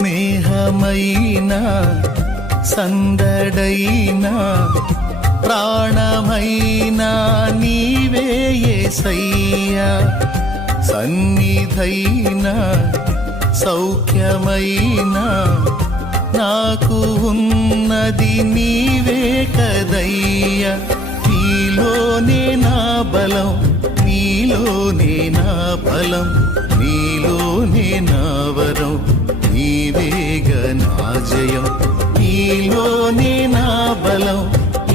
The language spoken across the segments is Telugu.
స్నేహమైన సందడైనా ప్రాణమైనా నీవే యేసయ్యా. సన్నిధైనా సౌఖ్యమైనా నాకు ఉన్నది నీవే కదయ్యా. నీలోనే నా బలం, నీలోనే నా బలం, నీలోనే నా వరం, నీవేగా నా జయం. నీలోనే నా బలం,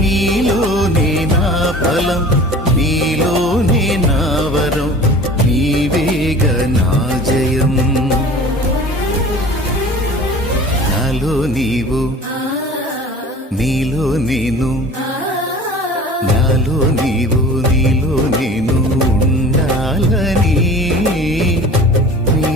నీలోనే నా బలం, నీలోనే నా వరం, నీవేగా నా జయం. నాలో నీవు, నీలో నేను, నాలో నీవు, నీలో నేను ఉండాలని నీ